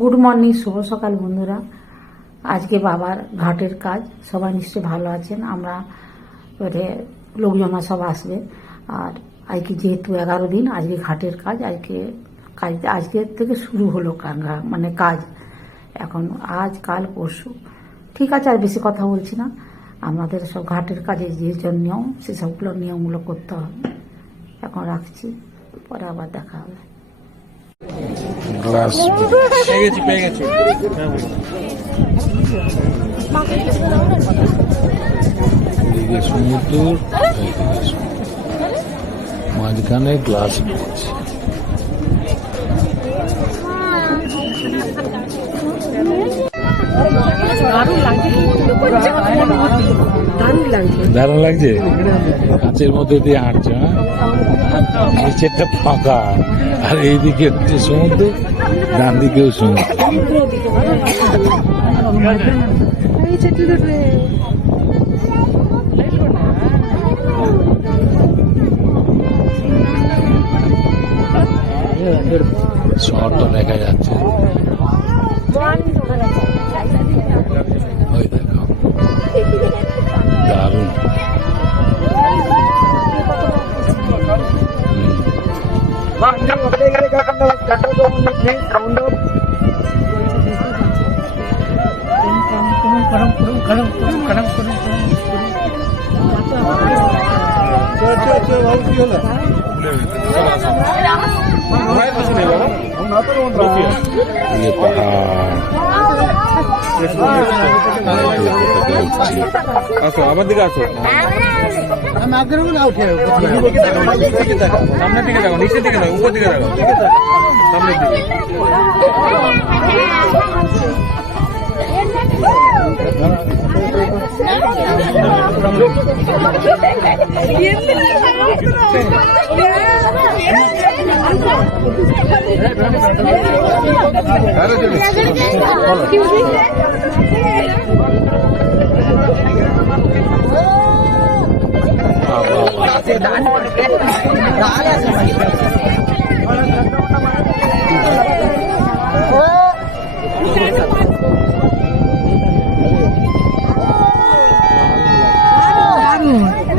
Good morning, শুভ সকাল বন্ধুরা। আজকে বাবার ঘাটের কাজ, সবাই নিশ্চয়ই ভালো আছেন। আমরা এবারে লোকজনা সব আসবে। আর আজকে যেহেতু 11 দিন, আজকে ঘাটের কাজ, আজকের থেকে শুরু হলো মানে কাজ। এখন আজ কাল পরশু, ঠিক আছে, আর বেশি কথা বলছি না। আমাদের সব ঘাটের কাজে যে নিয়ম, সেসবগুলো নিয়মগুলো করতে হবে। এখন রাখছি, পরে আবার দেখা হবে। গ্লাস সমুদ্র, মাঝখানে গ্লাস ব্রিজ। দারুণ লাগছে। কাঁচের মধ্যে দিয়ে হাঁটছে, নিচেরটা ফাঁকা, আর এইদিকে হচ্ছে সমুদ্র, ডান দিকেও সমুদ্র। শহরটা দেখা যাচ্ছে, ওই দেখো, দারুণ। আসো, আমার দিকে আসো। সামনের দিকে দেখো, নিচের দিকে দেখো, উপর দিকে দেখো, সামনের দিকে।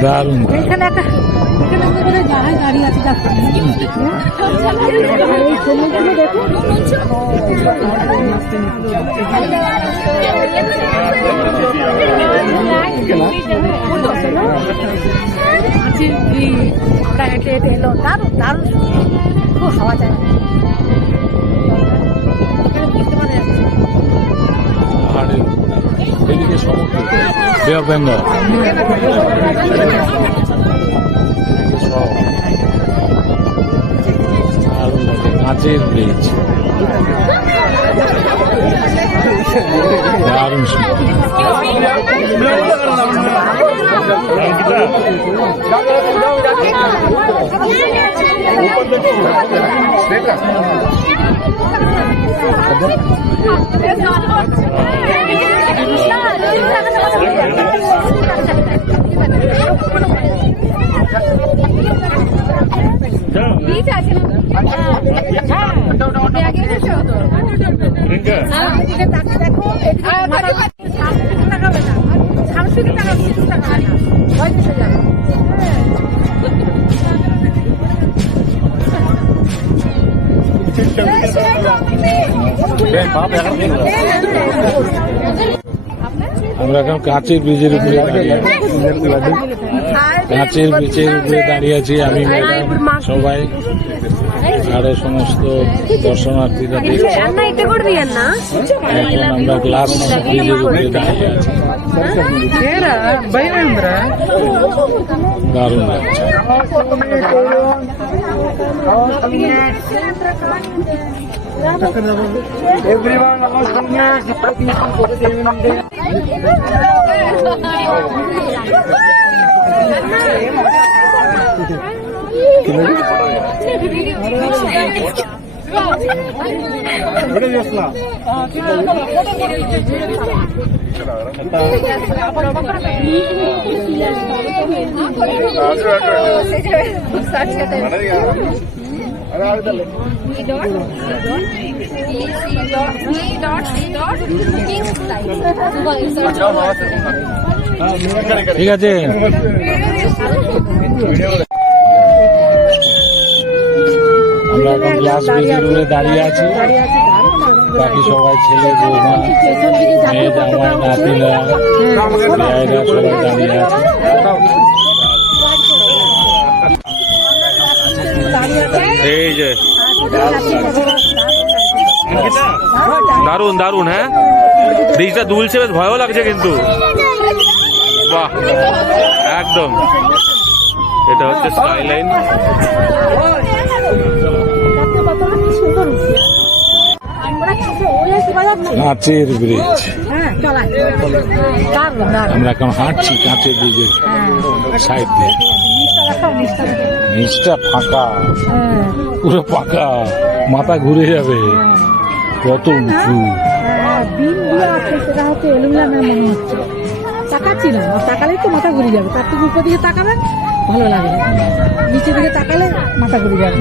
দারুণ। গাড়ি আছে, হেঁটে হেঁটে এলো, দারুণ দারুণ, খুব হাওয়া যায়। এদিকে সমুদ্র, বে অফ বেঙ্গল, কাঁচের ব্রিজ, দারুণ আমরা এখন কাঁচের ব্রিজের উপরে দাঁড়িয়ে আছি। কাঁচের ব্রিজের উপরে দাঁড়িয়ে আছি আমি, ম্যাডাম, সবাই, আরো সমস্ত দর্শনার্থীরা দেখছে। এখন আমরা গ্লাস ব্রিজের উপরে দাঁড়িয়ে আছি, দারুণ লাগছে। ঠিক আছে। আমরা এখন গ্লাস ব্রিজের উপরে দাঁড়িয়ে আছি, বাকি সবাই ছেলে বৌমা মেয়ে জামাই নাতিরা মেয়েরা সবাই দাঁড়িয়ে আছে। এই যে দারুন দারুন, হ্যাঁ ব্রিজটা দুলছে, বেশ ভয়ও লাগছে কিন্তু। বাহ, একদম। এটা হচ্ছে স্কাইলাইন। কাঁচের ব্রিজ, আমরা এখন হাঁটছি কাঁচের ব্রিজের সাইড দিয়ে। নিচটা ফাঁকা, পুরো ফাঁকা, মাথা ঘুরে যাবে, কত উঁচু। দিনগুলো আছে সেটা হচ্ছে এলুমিনামের মনে হচ্ছে। তাকাচ্ছি না, তাকালেই তো মাথা ঘুরে যাবে। তার থেকে উপর দিকে তাকাবেন ভালো লাগবে, নিচের দিকে তাকালে মাথা ঘুরে যাবে।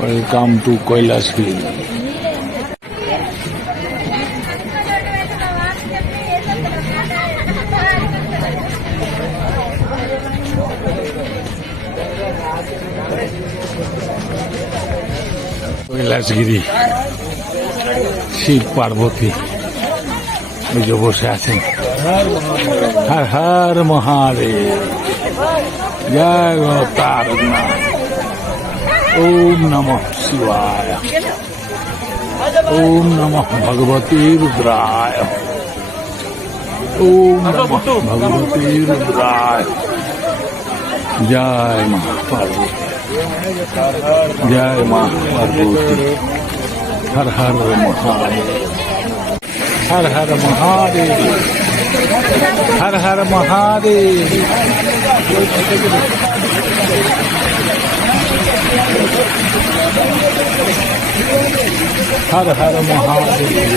Welcome to Kailasagiri. কৈলাসগিরি, শিব পার্বতী ওই যে বসে আছেন। হর হর মহাদেব, জয় তারকনাথ, ওম নমঃ শিবায়, ওম নমঃ ভগবতী রুদ্রায়, ওম নমঃ ভগবতী রুদ্রায়। জয় মা পার্বতী, জয় মা পার্বতী। হর হর মহাদেব, হর হর মহাদেব, হর হর মহাদেব। हर हर महादेव।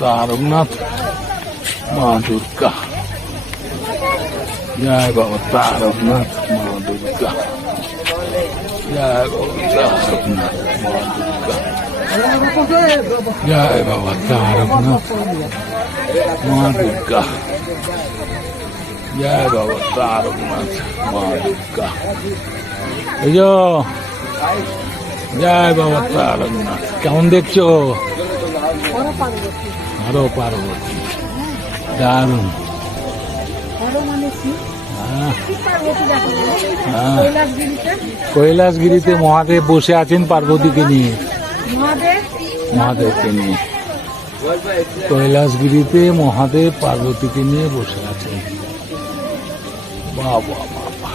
तारकनाथ, माँ दुर्गा, जय बाबा तारकनाथ, माँ दुर्गा, जय बाबा तारकनाथ, माँ दुर्गा, जय बाबा तारकनाथ, माँ दुर्गा, जय बाबा तारकनाथ, माँ दुर्गा। জয় বাবা তারকনাথ। কেমন দেখছো? আরো পার্বতী, দারুণ। কৈলাসগিরিতে মহাদেব বসে আছেন পার্বতীকে নিয়ে, মহাদেবকে নিয়ে। কৈলাসগিরিতে মহাদেব পার্বতীকে নিয়ে বসে আছেন। বাবা বাবা,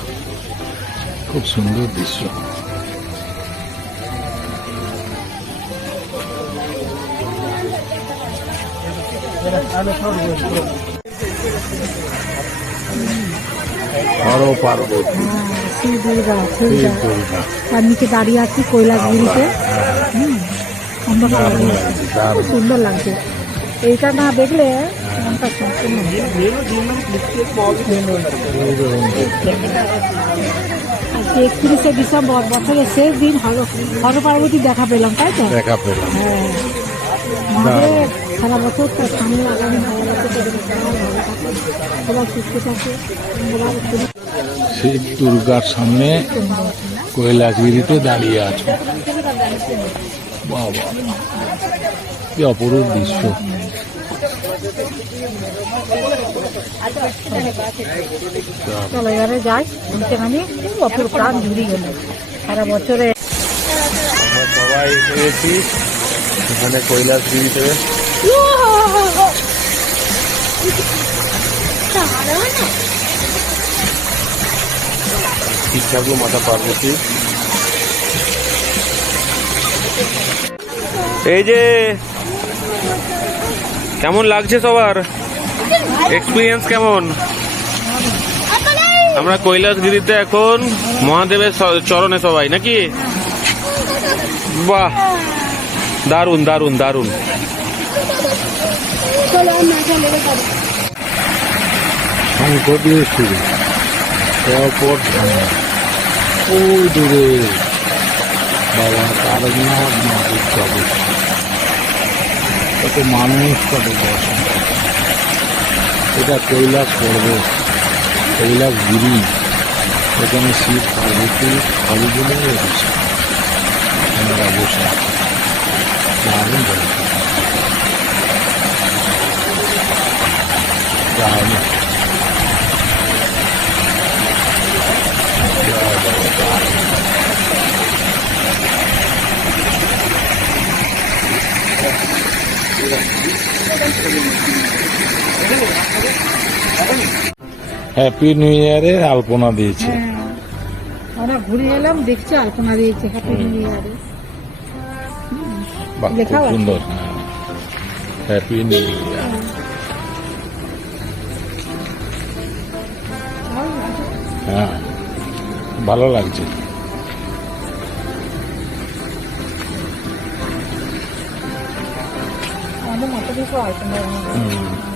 খুব সুন্দর দৃশ্য। হর পার্বতী, শিব দুর্গা, তার নিচে দাঁড়িয়ে আছি কৈলাসগিরিতে। খুব সুন্দর লাগছে। এইটা না দেখলে মনটা সম্পূর্ণ। 31শে ডিসেম্বর বছরের শেষ দিন হর পার্বতী দেখা পেলাম, তাই তো? দেখা পেলাম। হ্যাঁ, মহাদেব সারা বছর তার সামনে আগামী সারা বছর সবাই সুস্থ থাকে। শিব দুর্গার সামনে কৈলাসগিরিতে দাঁড়িয়ে আছো। বাবা, কি অপরূপ দৃশ্য। চলো এবারে যাই, সেখানে খুব অপর প্রাণ জুড়ে গেল সারা বছরে। সবাই এসেছি এখানে কৈলাসগিরিতে। শিব ঠাকুর, মাতা পার্বতী। এই যে কেমন লাগছে সবার এক্সপিরিয়েন্স কেমন? আমরা কৈলাসগিরিতে এখন মহাদেবের চরণে সবাই নাকি? বাহ, দারুন দারুন দারুন। শঙ্খ দিয়ে শুরু, পরপর ধান ওই দূরে বাবা তারকনাথ মাটির চবে কত মানুষ কত দর্শন করে। এটা কৈলাস পর্বত, কৈলাস গিরি, এখানে শিব পার্বতী কালীগুলো রয়েছে। আমরা বসে আছি, দারুণ জায়গা। দারুণ। জয় বাবা, দারুণ। হ্যাপি নিউ ইয়ারের আলপনা দিয়েছে। হ্যাঁ, আমরা ঘুরে এলাম, দেখছি আলপনা দিয়েছে হ্যাপি নিউ ইয়ারে। বাহ, খুব লেখাও আছে। সুন্দর। Happy new year. হ্যাঁ, ভালো লাগছে। আমাদের মতো কিছু আলপনা হুম।